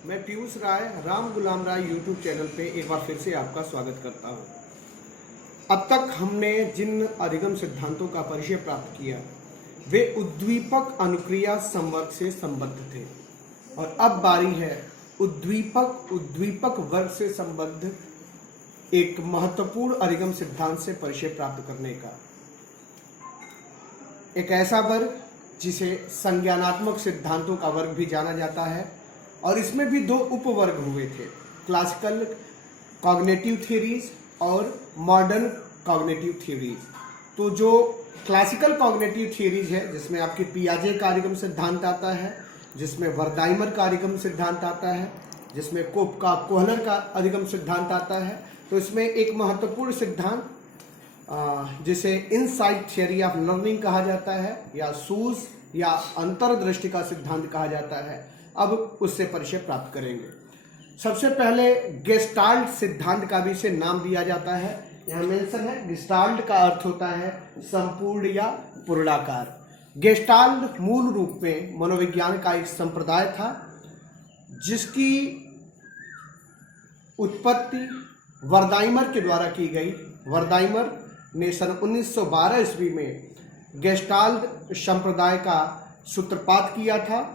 मैं पीयूष राय राम गुलाम राय YouTube channel पे एक बार फिर से आपका स्वागत करता हूँ। अब तक हमने जिन अधिगम सिद्धांतों का परिचय प्राप्त किया वे उद्दीपक अनुक्रिया संवर्ग से संबद्ध थे और अब बारी है उद्दीपक वर्ग से संबद्ध एक महत्वपूर्ण अधिगम सिद्धांत से परिचय प्राप्त करने का। एक ऐसा वर्ग जिसे संज्ञानात्मक सिद्धांतों का वर्ग भी जाना जाता है और इसमें भी दो उपवर्ग हुए थे, क्लासिकल कॉग्निटिव थ्योरीज और मॉडर्न कॉग्निटिव थ्योरीज। तो जो क्लासिकल कॉग्निटिव थ्योरीज है जिसमें आपके पियाजे का अधिगम सिद्धांत आता है, जिसमें वर्दाइमर का अधिगम सिद्धांत आता है, जिसमें कोपका कोहलर का अधिगम सिद्धांत आता है। तो इसमें एक महत्वपूर्ण सिद्धांत जिसे इनसाइट थियरी ऑफ लर्निंग कहा जाता है या सूझ या अंतर्दृष्टि का सिद्धांत कहा जाता है, अब उससे परिचय प्राप्त करेंगे। सबसे पहले गेस्टाल्ट सिद्धांत का भी इसे नाम दिया जाता है, यहाँ मेंशन है। गेस्टाल्ट का अर्थ होता है संपूर्ण या पूर्णाकार। गेस्टाल्ट मूल रूप में मनोविज्ञान का एक संप्रदाय था जिसकी उत्पत्ति वर्दाइमर के द्वारा की गई। वर्दाइमर ने सन 1912 ईस्वी में गेस्टाल्ट संप्रदाय का सूत्रपात किया था।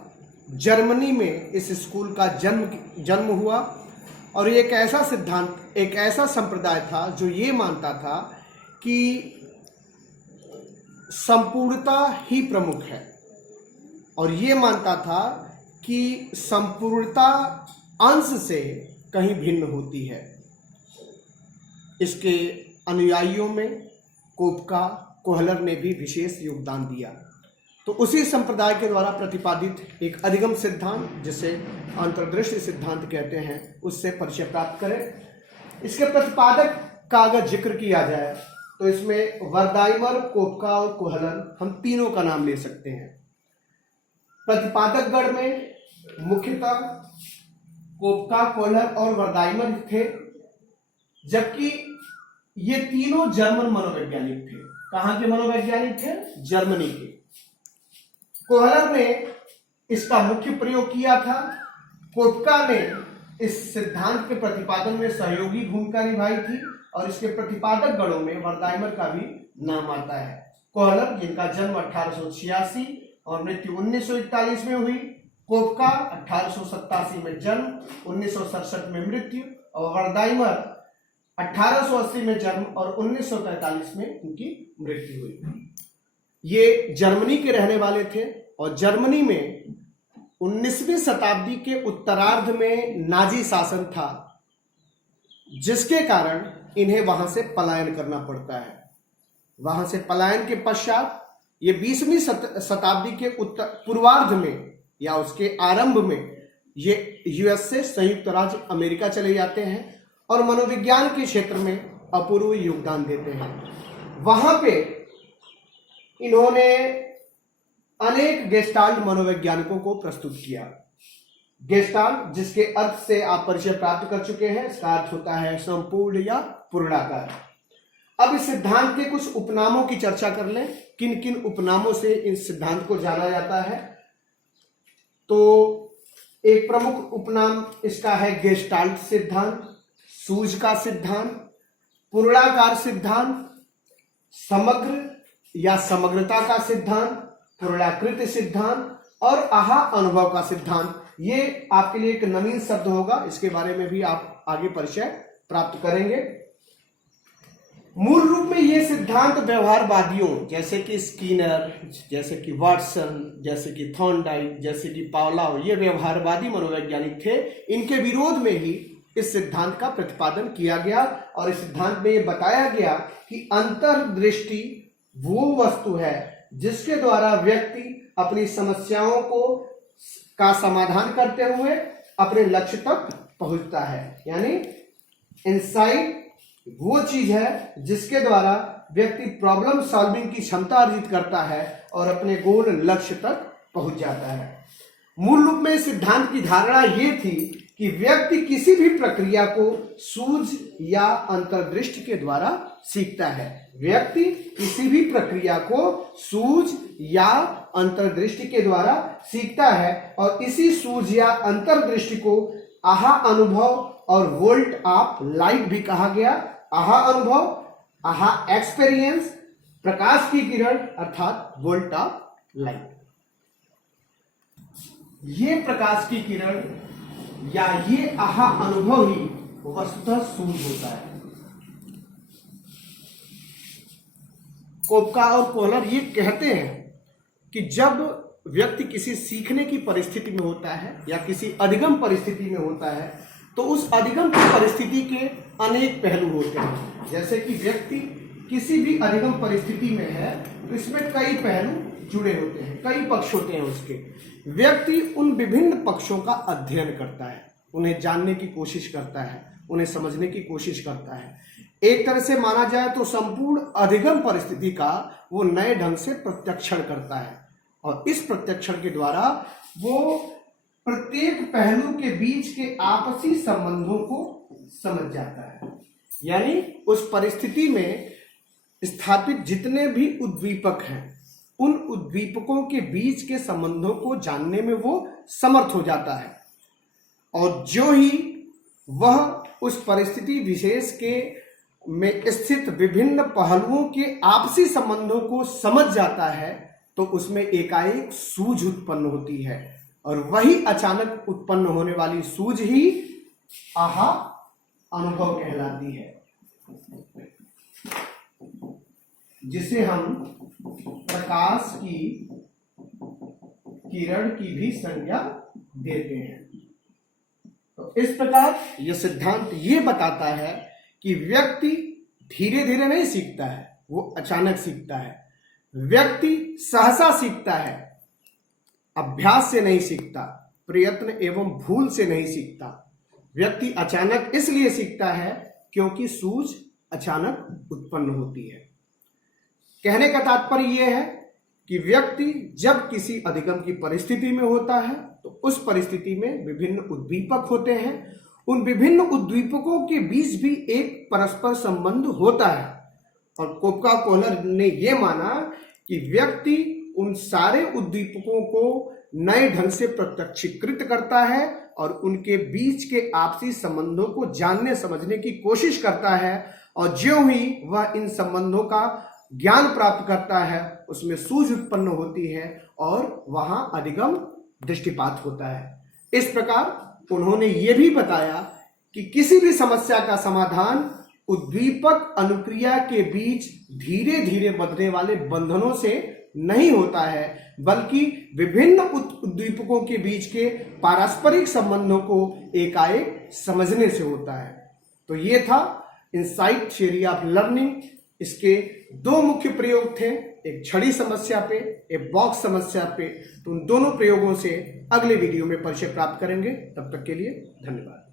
जर्मनी में इस स्कूल का जन्म हुआ और एक ऐसा सिद्धांत, एक ऐसा संप्रदाय था जो ये मानता था कि संपूर्णता ही प्रमुख है और ये मानता था कि संपूर्णता अंश से कहीं भिन्न होती है। इसके अनुयायियों में कोपका कोहलर ने भी विशेष योगदान दिया। तो उसी संप्रदाय के द्वारा प्रतिपादित एक अधिगम सिद्धांत जिसे अंतर्दृष्टि सिद्धांत कहते हैं उससे परिचय प्राप्त करें। इसके प्रतिपादक का अगर जिक्र किया जाए तो इसमें वर्दाइमर, कोपका और कोहलर हम तीनों का नाम ले सकते हैं। प्रतिपादक गण में मुख्यतः कोपका, कोहलर और वर्दाइमर थे, जबकि ये तीनों जर्मन मनोवैज्ञानिक थे। कहाँ के मनोवैज्ञानिक थे? जर्मनी के। कोहलर ने इसका मुख्य प्रयोग किया था। कोपका ने इस सिद्धांत के प्रतिपादन में सहयोगी भूमिका निभाई थी और इसके प्रतिपादक गणों में वर्दाइमर का भी नाम आता है। कोहलर जिनका जन्म 1886 और मृत्यु 1941 में हुई, कोपका 1887 में जन्म, 1967 में मृत्यु और वर्दाइमर 1880 में जन्म और 1943 में उनकी मृत्यु हुई। ये जर्मनी के रहने वाले थे और जर्मनी में 19वीं शताब्दी के उत्तरार्ध में नाजी शासन था, जिसके कारण इन्हें वहां से पलायन करना पड़ता है। वहां से पलायन के पश्चात ये 20वीं शताब्दी के पूर्वार्ध में या उसके आरंभ में ये यूएस से संयुक्त राज्य अमेरिका चले जाते हैं और मनोविज्ञान के क्षेत्र में अपूर्व योगदान देते हैं। वहां पे इन्होंने अनेक गेस्टाल्ट मनोवैज्ञानिकों को प्रस्तुत किया। गेस्टाल्ट जिसके अर्थ से आप परिचय प्राप्त कर चुके हैं, इसका अर्थ होता है संपूर्ण या पूर्णाकार। अब इस सिद्धांत के कुछ उपनामों की चर्चा कर लें, किन किन उपनामों से इस सिद्धांत को जाना जाता है। तो एक प्रमुख उपनाम इसका है गेस्टाल्ट सिद्धांत, सूझ का सिद्धांत, पूर्णाकार सिद्धांत, समग्र या समग्रता का सिद्धांत, पूर्णाकृत सिद्धांत और आहा अनुभव का सिद्धांत। ये आपके लिए एक नवीन शब्द होगा, इसके बारे में भी आप आगे परिचय प्राप्त करेंगे। मूल रूप में ये सिद्धांत व्यवहारवादियों जैसे कि स्किनर, जैसे कि वाटसन, जैसे कि थॉर्नडाइक, जैसे कि पावलोव, ये व्यवहारवादी मनोवैज्ञानिक थे। इनके विरोध में ही इस सिद्धांत का प्रतिपादन किया गया और इस सिद्धांत में यह बताया गया कि अंतर्दृष्टि वो वस्तु है जिसके द्वारा व्यक्ति अपनी समस्याओं का समाधान करते हुए अपने लक्ष्य तक पहुंचता है। यानी इनसाइट वो चीज है जिसके द्वारा व्यक्ति प्रॉब्लम सॉल्विंग की क्षमता अर्जित करता है और अपने गोल लक्ष्य तक पहुंच जाता है। मूल रूप में इस सिद्धांत की धारणा ये थी कि व्यक्ति किसी भी प्रक्रिया को सूझ या अंतर्दृष्टि के द्वारा सीखता है। व्यक्ति किसी भी प्रक्रिया को सूझ या अंतर्दृष्टि के द्वारा सीखता है और इसी सूझ या अंतर्दृष्टि को आहा अनुभव और वोल्ट ऑफ लाइट भी कहा गया। आहा अनुभव, आहा एक्सपीरियंस, प्रकाश की किरण अर्थात वोल्ट ऑफ लाइट। ये प्रकाश की किरण या ये आहा अनुभव ही वस्तुतः सूझ होता है। कोपका और कोहलर ये कहते हैं कि जब व्यक्ति किसी सीखने की परिस्थिति में होता है या किसी अधिगम परिस्थिति में होता है तो उस अधिगम की परिस्थिति के अनेक पहलू होते हैं। जैसे कि व्यक्ति किसी भी अधिगम परिस्थिति में है तो इसमें कई पहलू जुड़े होते हैं, कई पक्ष होते हैं उसके। व्यक्ति उन विभिन्न पक्षों का अध्ययन करता है, उन्हें जानने की कोशिश करता है, उन्हें समझने की कोशिश करता है। एक तरह से माना जाए तो संपूर्ण अधिगम परिस्थिति का वो नए ढंग से प्रत्यक्षण करता है और इस प्रत्यक्षण के द्वारा वो प्रत्येक पहलू के बीच के आपसी संबंधों को समझ जाता है। यानी उस परिस्थिति में स्थापित जितने भी उद्दीपक हैं उन उद्दीपकों के बीच के संबंधों को जानने में वो समर्थ हो जाता है और जो ही वह उस परिस्थिति विशेष के में स्थित विभिन्न पहलुओं के आपसी संबंधों को समझ जाता है तो उसमें एकाएक सूझ उत्पन्न होती है और वही अचानक उत्पन्न होने वाली सूझ ही आहा अनुभव कहलाती है, जिसे हम प्रकाश की किरण की भी संज्ञा देते हैं। तो इस प्रकार यह सिद्धांत ये बताता है कि व्यक्ति धीरे धीरे नहीं सीखता है, वो अचानक सीखता है। व्यक्ति सहसा सीखता है, अभ्यास से नहीं सीखता, प्रयत्न एवं भूल से नहीं सीखता। व्यक्ति अचानक इसलिए सीखता है क्योंकि सूझ अचानक उत्पन्न होती है। कहने का तात्पर्य यह है कि व्यक्ति जब किसी अधिगम की परिस्थिति में होता है तो उस परिस्थिति में विभिन्न उद्दीपक होते हैं। उन विभिन्न उद्दीपकों के बीच भी एक परस्पर संबंध होता है और कोपका कोहलर ने यह माना कि व्यक्ति उन सारे उद्दीपकों को नए ढंग से प्रत्यक्षीकृत करता है और उनके बीच के आपसी संबंधों को जानने समझने की कोशिश करता है और ज्यों ही वह इन संबंधों का ज्ञान प्राप्त करता है उसमें सूझ उत्पन्न होती है और वहां अधिगम दृष्टिपात होता है। इस प्रकार उन्होंने ये भी बताया कि किसी भी समस्या का समाधान उद्दीपक अनुक्रिया के बीच धीरे धीरे बढ़ने वाले बंधनों से नहीं होता है बल्कि विभिन्न उद्दीपकों के बीच के पारस्परिक संबंधों को एकाएक समझने से होता है। तो ये था इनसाइट थियरी ऑफ लर्निंग। इसके दो मुख्य प्रयोग थे, एक छड़ी समस्या पे, एक बॉक्स समस्या पे। तो उन दोनों प्रयोगों से अगले वीडियो में परिचय प्राप्त करेंगे। तब तक के लिए धन्यवाद।